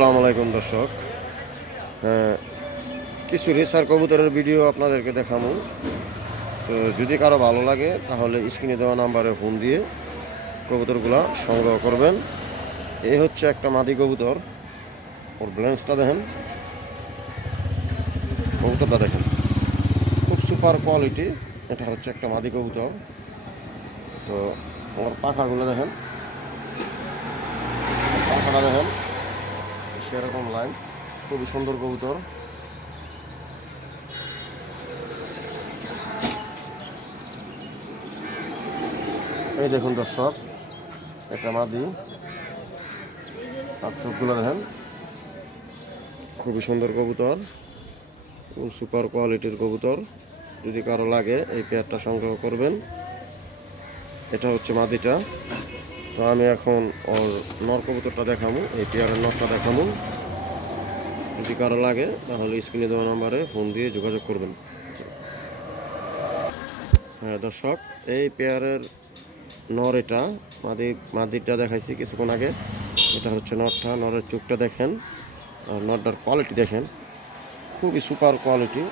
আসসালামু আলাইকুম দর্শক। কিছু রেসার কবুতরের ভিডিও আপনাদেরকে দেখাবো। তো যদি কারো ভালো লাগে তাহলে স্ক্রিনে দেওয়া নাম্বারে ফোন দিয়ে কবুতরগুলো সংগ্রহ করবেন। এই হচ্ছে একটা মাদি কবুতর, ওর ব্লেন্সটা দেখেন, কবুতরটা দেখেন, খুব সুপার কোয়ালিটি। এটা হচ্ছে একটা মাদি কবুতর। তো ওর পাখাগুলো দেখেন, পাখাটা দেখেন, সেরকম লাইন, খুবই সুন্দর কবুতর। এই দেখুন দর্শক, এটা মাদি, আর চোখগুলো দেখেন, খুবই সুন্দর কবুতর, খুব সুপার কোয়ালিটির কবুতর। যদি কারো লাগে এই পেয়ারটা সংগ্রহ করবেন। এটা হচ্ছে মাদিটা। তো আমি এখন ওর নর কবুতরটা দেখাবো, এই পেয়ারের নরটা দেখাবো। যদি কারো লাগে তাহলে স্ক্রিনে দেওয়া নাম্বারে ফোন দিয়ে যোগাযোগ করবেন। হ্যাঁ দর্শক, এই পেয়ারের নর, এটা মাদিটা দেখাইছি কিছুক্ষণ আগে। এটা হচ্ছে নরটা। নরের চোখটা দেখেন আর নরটার কোয়ালিটি দেখেন, খুবই সুপার কোয়ালিটি।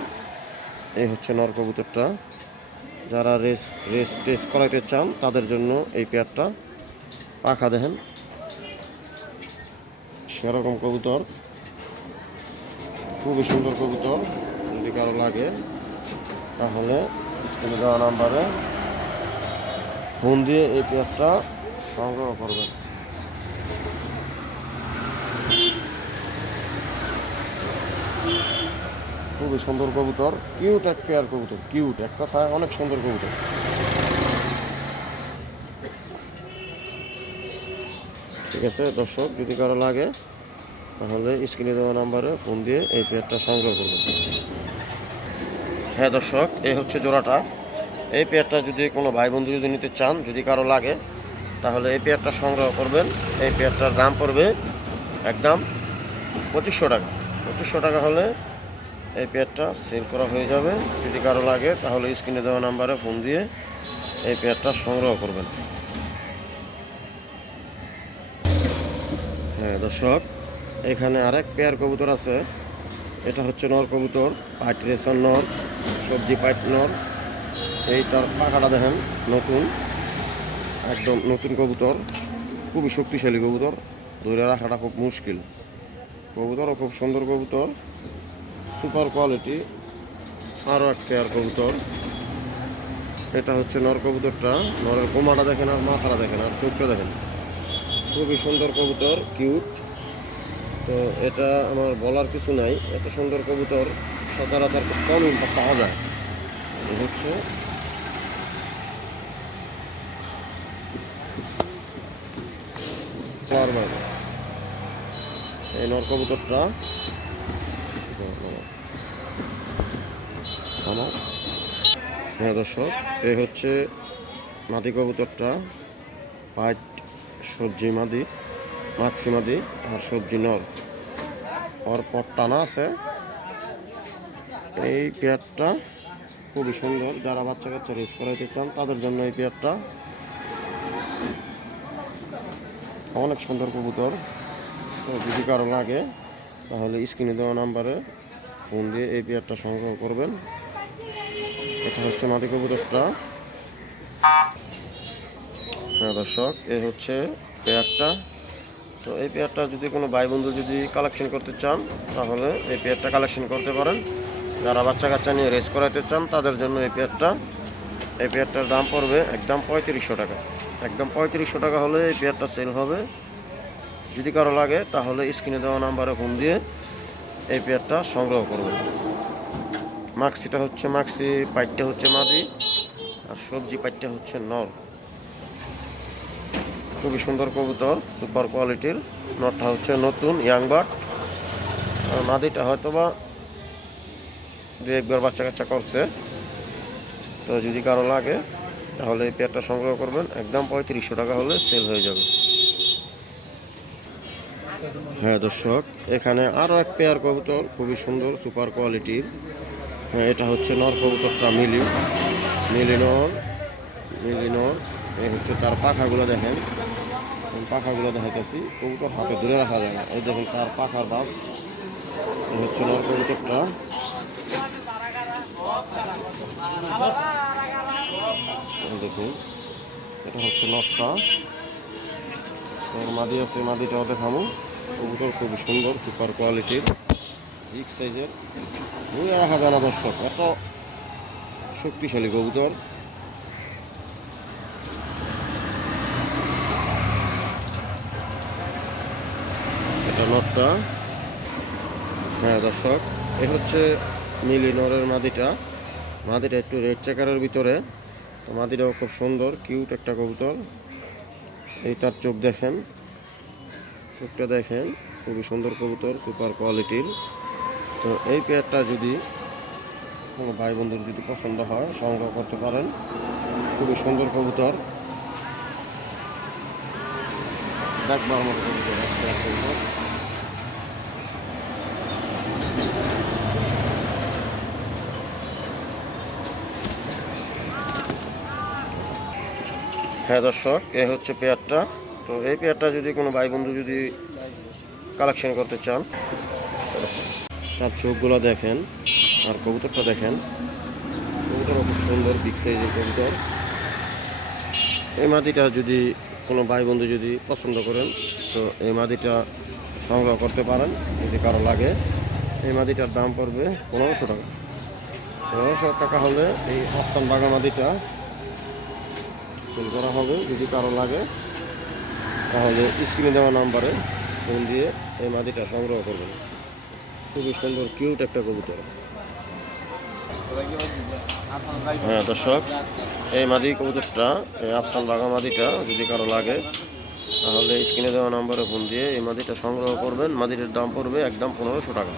এই হচ্ছে নর কবুতরটা। যারা রেস টেস্ট করাইতে চান তাদের জন্য এই পেয়ারটা। পাখা দেখেন, সেরকম কবুতর, খুবই সুন্দর কবুতর। যদি কারো লাগে তাহলে স্ক্রিনে দেওয়া নাম্বারে ফোন দিয়ে এই পেয়ারটা সংগ্রহ করবেন। খুবই সুন্দর কবুতর, কিউট এক পেয়ার কবুতর, কিউট এক কথায় অনেক সুন্দর কবুতর। ঠিক আছে দর্শক, যদি কারো লাগে তাহলে স্ক্রিনে দেওয়া নাম্বারে ফোন দিয়ে এই পেয়ারটা সংগ্রহ করবেন। হ্যাঁ দর্শক, এই হচ্ছে জোড়াটা। এই পেয়ারটা যদি কোনো ভাই বন্ধু যদি নিতে চান, যদি কারো লাগে তাহলে এই পেয়ারটা সংগ্রহ করবেন। এই পেয়ারটার দাম পড়বে একদম 2500 টাকা। 2500 টাকা হলে এই পেয়ারটা সেল করা হয়ে যাবে। যদি কারো লাগে তাহলে স্ক্রিনে দেওয়া নাম্বারে ফোন দিয়ে এই পেয়ারটা সংগ্রহ করবেন। হ্যাঁ দর্শক, এখানে আরেক পেয়ার কবুতর আছে। এটা হচ্ছে নর কবুতর, পাইট রেসার নর, সবজি পাইট নর। এইটার পাখাটা দেখেন, নতুন, একদম নতুন কবুতর, খুবই শক্তিশালী কবুতর, ধরে রাখাটা খুব মুশকিল। কবুতরও খুব সুন্দর কবুতর, সুপার কোয়ালিটি। আরও এক পেয়ার কবুতর। এটা হচ্ছে নর কবুতরটা। নরের গোমাটা দেখেন আর মাথাটা দেখেন আর চোখটা দেখেন, খুবই সুন্দর কবুতর, কিউট। তো এটা আমার বলার কিছু নাই, এত সুন্দর কবুতর সচরাচর খুব কম পাওয়া যায়। এই হচ্ছে এই নর কবুতরটা। হ্যাঁ দর্শক, এই হচ্ছে মাদি কবুতরটা, পাইট সবজি মাদি, মাক্সি মাদি আর সবজি নর। ওর পর টানা আছে। এই পেয়ারটা খুবই সুন্দর, যারা বাচ্চা কাচ্চা রেস করাইতে চান তাদের জন্য এই পেয়ারটা অনেক সুন্দর কবুতর। তো যদি কারো লাগে তাহলে স্ক্রিনে দেওয়া নাম্বারে ফোন দিয়ে এই পেয়ারটা সংগ্রহ করবেন। এটা হচ্ছে মাদি কবুতরটা। হ্যাঁ দর্শক, এই হচ্ছে পেয়ারটা। তো এই পেয়ারটা যদি কোনো ভাই বন্ধু যদি কালেকশন করতে চান তাহলে এই পেয়ারটা কালেকশন করতে পারেন। যারা বাচ্চা কাচ্চা নিয়ে রেস করাতে চান তাদের জন্য এই পেয়ারটার দাম পড়বে একদম 3500 টাকা। একদম 3500 টাকা হলে এই পেয়ারটা সেল হবে। যদি কারো লাগে তাহলে স্ক্রিনে দেওয়া নাম্বারে ফোন দিয়ে এই পেয়ারটা সংগ্রহ করবেন। মাক্সিটা হচ্ছে মাক্সি, পাইটটা হচ্ছে মাদি আর সবজি পাইটটা হচ্ছে নর। খুবই সুন্দর কবুতর, সুপার কোয়ালিটির। নরটা হচ্ছে নতুন ইয়াং বার্ড, আর মাদিটা হয়তো বা দু একবার বাচ্চা কাচ্চা করছে। তো যদি কারো লাগে তাহলে এই পেয়ারটা সংগ্রহ করবেন। একদম 3500 টাকা হলে সেল হয়ে যাবে। হ্যাঁ দর্শক, এখানে আরও এক পেয়ার কবুতর, খুবই সুন্দর সুপার কোয়ালিটির। হ্যাঁ, এটা হচ্ছে নর কবুতরটা, মিলি নর। এই হচ্ছে তার পাখাগুলো দেখেন, পাখাগুলো দেখাইতেছি। কবুতর হাতে ধরে রাখা যায় না। এই দেখুন তার পাখার বাস। এই হচ্ছে নর কবুতরটা। দেখুন এটা হচ্ছে নটটা। তোর মাদি আছে, মাদিটাও দেখামো। কবুতর খুবই সুন্দর, সুপার কোয়ালিটির, বিগ সাইজের। ধরে রাখা যায় না দর্শক, এত শক্তিশালী কবুতর। এটা নটটা। হ্যাঁ দর্শক, এ হচ্ছে মিলি নরের মাদিটা। মাদিটা একটু রেড চেকারের ভিতরে। তো মাদিটাও খুব সুন্দর, কিউট একটা কবুতর। এই তার চোখ দেখেন, চোখটা দেখেন, খুবই সুন্দর কবুতর, সুপার কোয়ালিটির। তো এই পেয়ারটা যদি কোনো ভাই বন্ধুর যদি পছন্দ হয় সংগ্রহ করতে পারেন। খুবই সুন্দর কবুতর, দেখবার মতো কবুতর, একটা কবুতর। হ্যাঁ দর্শক, এ হচ্ছে পেয়ারটা। তো এই পেয়ারটা যদি কোনো ভাই বন্ধু যদি কালেকশন করতে চান, তার চোখগুলো দেখেন আর কবুতরটা দেখেন। কবুতর খুব সুন্দর, বিগ সাইজের কবুতর। এই মাদিটা যদি কোনো ভাই বন্ধু যদি পছন্দ করেন, তো এই মাদিটা সংগ্রহ করতে পারেন যদি কারো লাগে। এই মাদিটার দাম পড়বে 1500 টাকা। 1500 টাকা হলে এই আফসান বাঘা মাদিটা সেল করা হবে। যদি কারো লাগে তাহলে স্ক্রিনে দেওয়া নাম্বারে ফোন দিয়ে এই মাদিটা সংগ্রহ করবেন। খুবই সুন্দর, কিউট একটা কবুতর। হ্যাঁ দর্শক, এই মাদি কবুতরটা, এই আফসান বাঘা মাদিটা যদি কারো লাগে তাহলে স্ক্রিনে দেওয়া নাম্বারে ফোন দিয়ে এই মাদিটা সংগ্রহ করবেন। মাদিটার দাম পড়বে একদম 1500 টাকা।